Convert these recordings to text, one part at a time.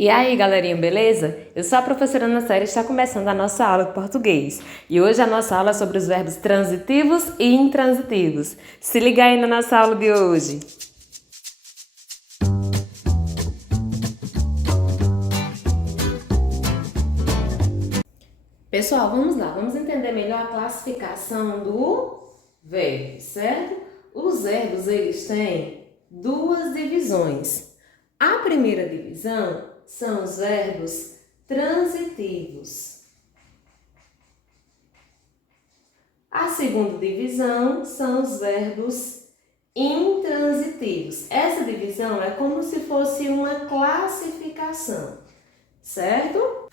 E aí, galerinha, beleza? Eu sou a professora Ana Séria e está começando a nossa aula de português. E hoje a nossa aula é sobre os verbos transitivos e intransitivos. Se liga aí na nossa aula de hoje. Pessoal, vamos lá. Vamos entender melhor a classificação do verbo, certo? Os verbos, eles têm duas divisões. A primeira divisão são os verbos transitivos. A segunda divisão são os verbos intransitivos. Essa divisão é como se fosse uma classificação, certo?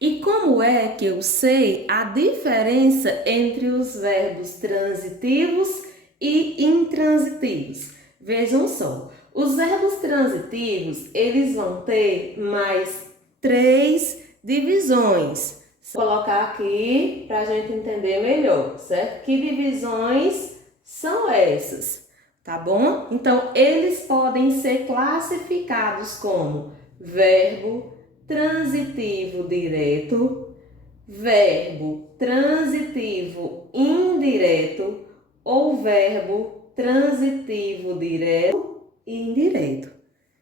E como é que eu sei a diferença entre os verbos transitivos e intransitivos? Vejam só, os verbos transitivos, eles vão ter mais 3 divisões. Vou colocar aqui para a gente entender melhor, certo? Que divisões são essas, tá bom? Então, eles podem ser classificados como verbo transitivo direto, verbo transitivo indireto ou verbo transitivo direto e indireto,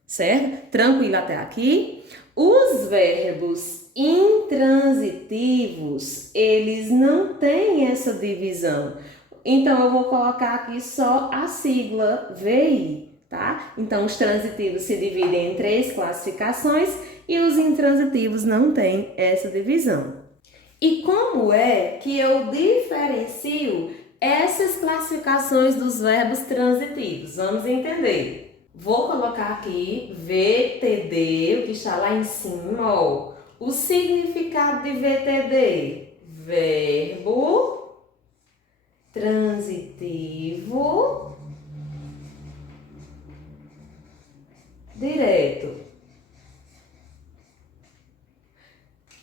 certo? Tranquilo até aqui? Os verbos intransitivos, eles não têm essa divisão. Então, eu vou colocar aqui só a sigla VI, tá? Então, os transitivos se dividem em 3 classificações e os intransitivos não têm essa divisão. E como é que eu diferencio essas classificações dos verbos transitivos? Vamos entender. Vou colocar aqui VTD, o que está lá em cima, ó. O significado de VTD: verbo transitivo direto.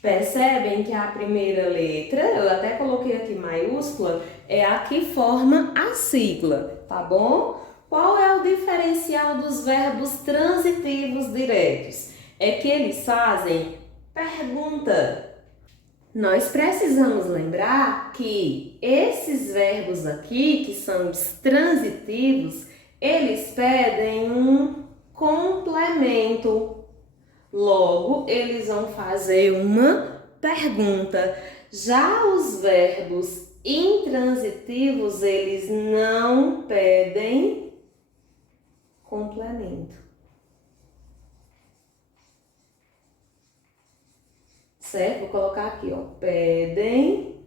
Percebem que a primeira letra, eu até coloquei aqui maiúscula, é a que forma a sigla, tá bom? Qual é o diferencial dos verbos transitivos diretos? É que eles fazem pergunta. Nós precisamos lembrar que esses verbos aqui, que são os transitivos, eles pedem um complemento. Logo, eles vão fazer uma pergunta. Já os verbos intransitivos, eles não pedem complemento. Certo? Vou colocar aqui, ó. Pedem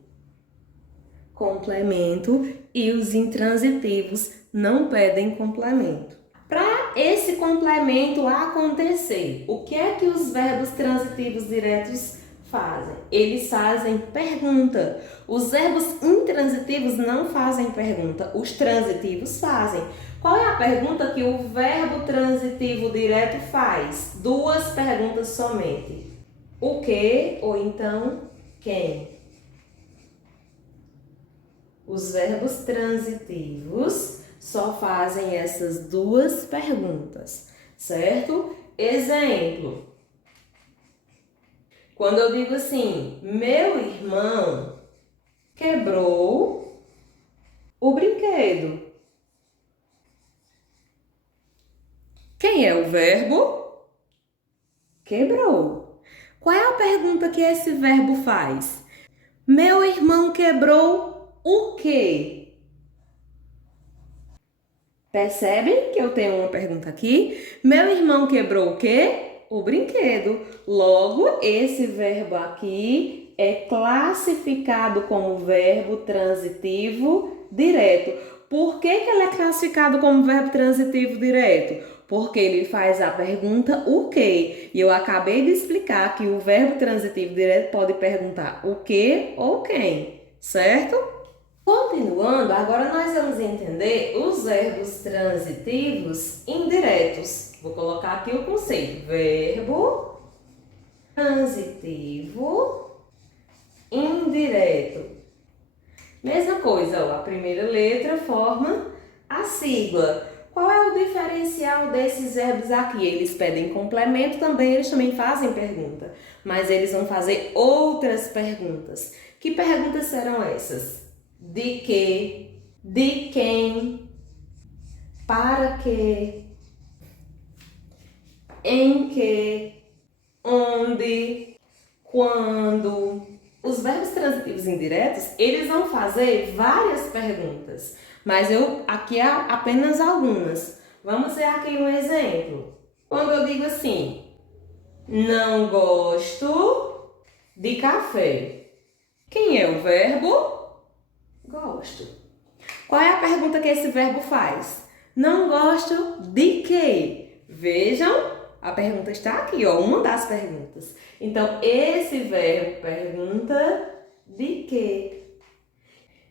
complemento e os intransitivos não pedem complemento. Para esse complemento acontecer, o que é que os verbos transitivos diretos fazem? Eles fazem pergunta. Os verbos intransitivos não fazem pergunta, os transitivos fazem. Qual é a pergunta que o verbo transitivo direto faz? 2 perguntas somente. O que ou então quem? Os verbos transitivos só fazem essas 2 perguntas, certo? Exemplo. Quando eu digo assim, meu irmão quebrou o brinquedo. Quem é o verbo? Quebrou. Qual é a pergunta que esse verbo faz? Meu irmão quebrou o quê? Percebem que eu tenho uma pergunta aqui? Meu irmão quebrou o quê? O brinquedo. Logo, esse verbo aqui é classificado como verbo transitivo direto. Por que ele é classificado como verbo transitivo direto? Porque ele faz a pergunta o quê? E eu acabei de explicar que o verbo transitivo direto pode perguntar o quê ou quem, certo? Continuando, agora nós vamos entender os verbos transitivos indiretos. Vou colocar aqui o conceito. Verbo transitivo indireto. Mesma coisa, ó, a primeira letra forma a sigla. Qual é o diferencial desses verbos aqui? Eles pedem complemento também, eles também fazem pergunta, mas eles vão fazer outras perguntas. Que perguntas serão essas? De que? De quem? Para que? Em que? Onde? Quando? Os verbos transitivos indiretos, eles vão fazer várias perguntas, mas aqui há apenas algumas. Vamos ver aqui um exemplo. Quando eu digo assim, não gosto de café. Quem é o verbo? Gosto. Qual é a pergunta que esse verbo faz? Não gosto de quê? Vejam, a pergunta está aqui, ó, uma das perguntas. Então, esse verbo pergunta de quê?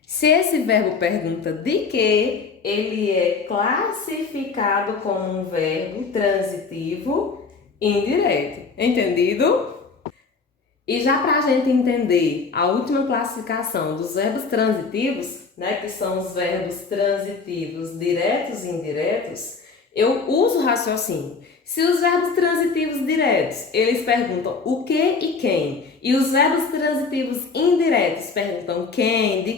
Se esse verbo pergunta de quê, ele é classificado como um verbo transitivo indireto. Entendido? E já para a gente entender a última classificação dos verbos transitivos, né, que são os verbos transitivos diretos e indiretos, eu uso o raciocínio. Se os verbos transitivos diretos, eles perguntam o que e quem, e os verbos transitivos indiretos perguntam quem, de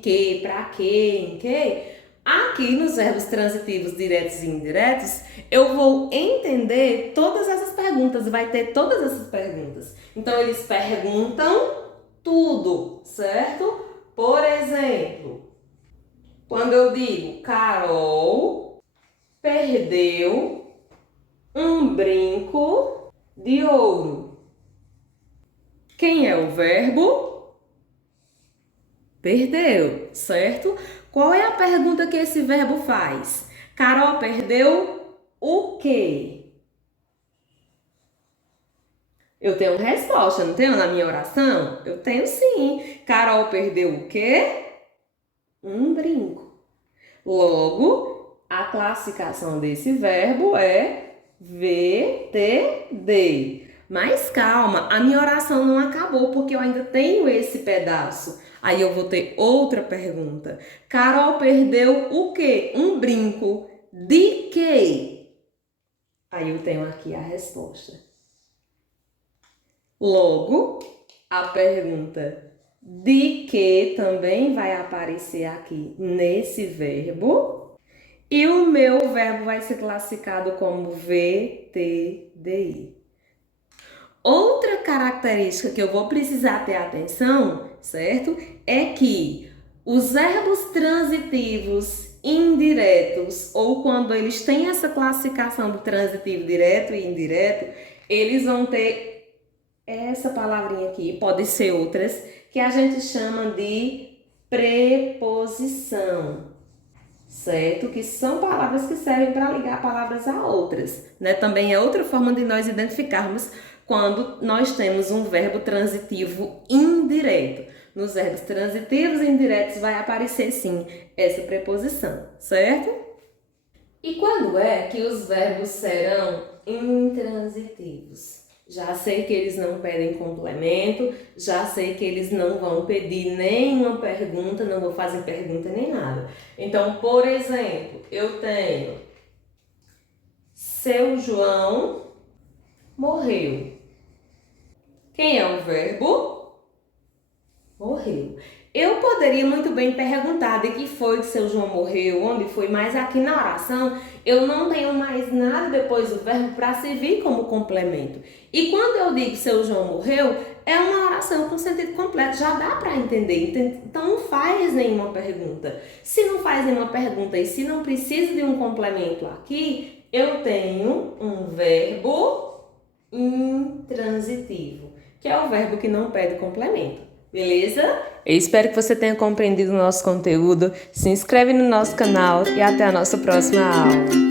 que, para quê, em que, aqui nos verbos transitivos diretos e indiretos, eu vou entender todas essas perguntas, vai ter todas essas perguntas. Então, eles perguntam tudo, certo? Por exemplo, quando eu digo Carol perdeu um brinco de ouro. Quem é o verbo? Perdeu, certo? Qual é a pergunta que esse verbo faz? Carol perdeu o quê? Eu tenho resposta, não tenho na minha oração? Eu tenho sim. Carol perdeu o quê? Um brinco. Logo, a classificação desse verbo é VTD. Mas calma, a minha oração não acabou porque eu ainda tenho esse pedaço. Aí eu vou ter outra pergunta. Carol perdeu o quê? Um brinco. De quê? Aí eu tenho aqui a resposta. Logo, a pergunta de que também vai aparecer aqui nesse verbo. E o meu verbo vai ser classificado como VTDI. Outra característica que eu vou precisar ter atenção, certo? É que os verbos transitivos indiretos, ou quando eles têm essa classificação do transitivo direto e indireto, eles vão ter essa palavrinha aqui, pode ser outras, que a gente chama de preposição. Certo? Que são palavras que servem para ligar palavras a outras, né? Também é outra forma de nós identificarmos quando nós temos um verbo transitivo indireto. Nos verbos transitivos e indiretos vai aparecer sim essa preposição, certo? E quando é que os verbos serão intransitivos? Já sei que eles não pedem complemento, já sei que eles não vão pedir nenhuma pergunta, não vou fazer pergunta nem nada. Então, por exemplo, eu tenho Seu João morreu. Quem é o verbo? Morreu. Eu poderia muito bem perguntar de que foi que seu João morreu, onde foi, mas aqui na oração eu não tenho mais nada depois do verbo para servir como complemento. E quando eu digo seu João morreu, é uma oração com sentido completo, já dá para entender. Então não faz nenhuma pergunta. Se não faz nenhuma pergunta e se não precisa de um complemento aqui, eu tenho um verbo intransitivo, que é o verbo que não pede complemento. Beleza? Eu espero que você tenha compreendido o nosso conteúdo. Se inscreve no nosso canal e até a nossa próxima aula.